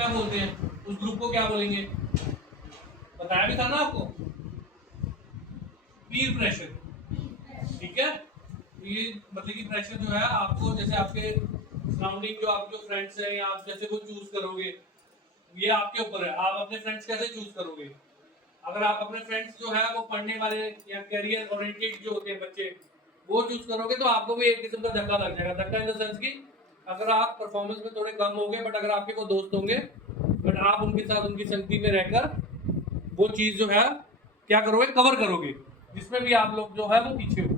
क्या बोलते हैं, उस ग्रुप को क्या बोलेंगे, बताया भी था ना आपको, पीर प्रेशर। ठीक है, ये मतलब कि प्रेशर जो है आपको, जैसे आपके सराउंडिंग जो आपके फ्रेंड्स हैं या आप जैसे वो चूज करोगे, ये आपके ऊपर है। आप अपने फ्रेंड्स कैसे चूज करोगे? अगर आप अपने फ्रेंड्स जो है वो पढ़ने वाले या कैरियर ओरिएंटेड जो होते हैं बच्चे, वो चूज करोगे तो आपको भी एक किस्म का धक्का लग जाएगा। धक्का इन द सेंस की अगर आप परफॉर्मेंस में थोड़े कम होंगे, बट अगर आपके को दोस्त होंगे, बट आप उनके साथ उनकी संगति में रहकर वो चीज जो है क्या करोगे, कवर करोगे, जिसमें भी आप लोग जो है वो पीछे हो।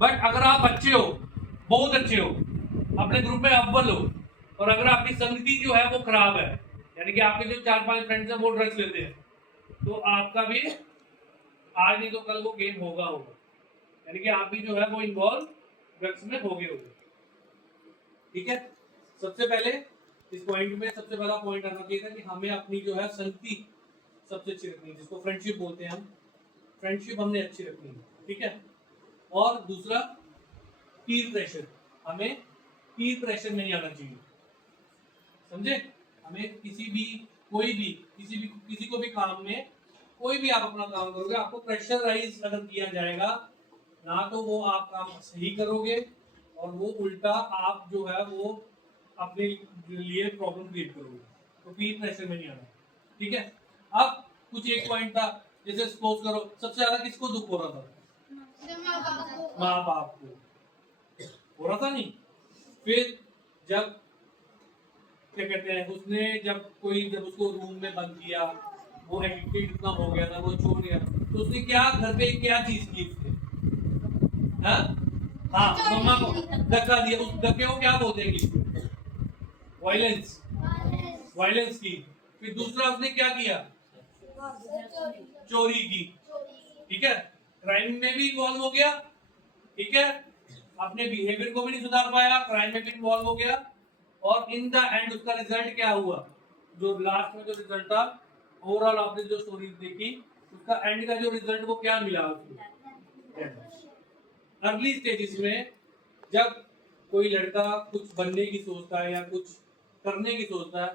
बट अगर आप अच्छे हो, बहुत अच्छे हो, अपने ग्रुप में अव्वल हो, और अगर आपकी संगति जो है वो खराब है, यानी कि आपके जो 4-5 फ्रेंड्स हैं वो ड्रग्स लेते हैं, तो आपका भी आज नहीं तो कल वो गेम होगा। यानी कि आप भी जो है वो इन्वॉल्व ड्रग्स में हो गए। ठीक है, सबसे पहले इस पॉइंट में सबसे पहला पॉइंट आना चाहिए था कि हमें अपनी जो है संगति सबसे अच्छी रखनी है, जिसको फ्रेंडशिप बोलते हैं हम। फ्रेंडशिप हमने अच्छी रखनी है। ठीक है, और दूसरा पीर प्रेशर, हमें पीर प्रेशर नहीं आना चाहिए। समझे? हमें किसी भी कोई भी किसी को भी काम में, कोई भी आप अपना काम करोगे, आपको प्रेशराइज अगर किया जाएगा ना, तो वो आप काम सही करोगे और वो उल्टा आप जो है वो अपने लिए प्रॉब्लम क्रिएट करोगे। तो पीर प्रेशर में नहीं आना। ठीक है, अब कुछ एक पॉइंट था, जैसे सपोज करो सबसे ज्यादा किसको दुख हो रहा था? माँ बाप को हो रहा था नहीं। फिर जब क्या कहते हैं, उसने जब उसको रूम में बंद किया, वो एडिक्टेड इतना हो गया था, वो छोड़ गया, तो उसने क्या घर पे क्या चीज की उसने? हाँ, मम्मा को धक्का दिया। उस धक्के को क्या बोलते हैं इंग्लिश में? वायलेंस। वायलेंस की। फिर दूसरा उसने क्या किया? चोरी की। ठीक है, क्राइम में भी इन्वॉल्व हो गया। ठीक है, अपने बिहेवियर को भी नहीं सुधार पाया, क्राइम में भी इन्वॉल्व हो गया, और इन द एंड उसका रिजल्ट क्या हुआ? जो लास्ट में जो रिजल्ट था, ओवरऑल आपने जो स्टोरी देखी, उसका एंड का जो रिजल्ट वो क्या मिला उसको? अर्ली स्टेजेस में जब कोई लड़का कुछ बनने की सोचता है या कुछ करने की सोचता है,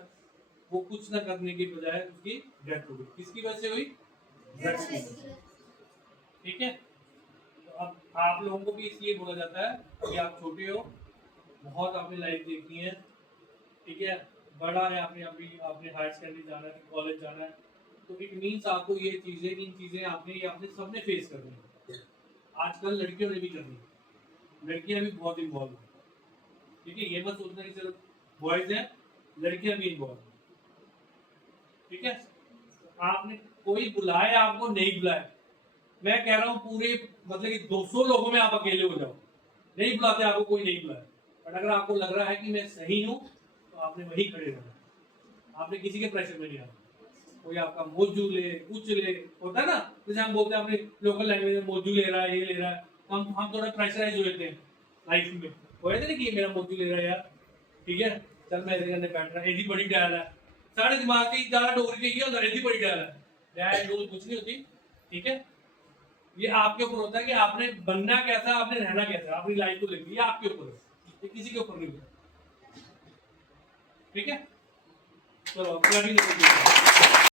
वो कुछ न करने की बजाय उसकी डेथ हो गई। किसकी वजह से हुई? ड्रग्स की वजह से। ठीक है, तो अब आप लोगों को भी इसलिए बोला जाता है कि आप छोटे हो, बहुत आपने लाइफ देखी है। ठीक है, बड़ा है, आपने अभी आपने हायर सेकेंडरी जाना है, कॉलेज जाना है, तो इट मीन्स आपको ये चीजें, इन चीजें आपने सबने फेस करनी है। आजकल लड़कियों ने भी करनी है, लड़कियां भी बहुत इन्वॉल्व है। ठीक है, ये मत सोचना कि सिर्फ बॉयज हैं, लड़कियां भी इन्वॉल्व है। ठीक है, आपने कोई बुलाया आपको नहीं बुलाया, मैं कह रहा हूँ पूरे मतलब कि 200 लोगों में आप अकेले हो जाओ, नहीं बुलाते आपको, कोई नहीं बुलाया, बट अगर आपको लग रहा है कि मैं सही हूँ, तो आपने वही खड़े रहना। आपने किसी के प्रेशर में नहीं आना। कोई आपका मौजू ले, कुछ ले, होता है ना, जैसे हम बोलते हैं अपने लोकल लैंग्वेज में, मौजू ले रहा है, ये ले रहा है, हम थोड़ा प्रेशराइज हो जाते हैं लाइफ में। हो जाते ना कि मेरा मौजू ले रहा है यार, ठीक है, चल मैं इधर बैठ रहा, ऐसी बड़ी डायल है, सारे दिमाग की ज्यादा डोरी चाहिए होता, ऐसी बड़ी डायल है, डायल डोल कुछ नहीं होती। ठीक है, ये आपके ऊपर होता है कि आपने बनना कैसा, आपने रहना कैसा, अपनी लाइफ को लेकर, ये आपके ऊपर है, ये किसी के ऊपर नहीं होता। ठीक है, चलो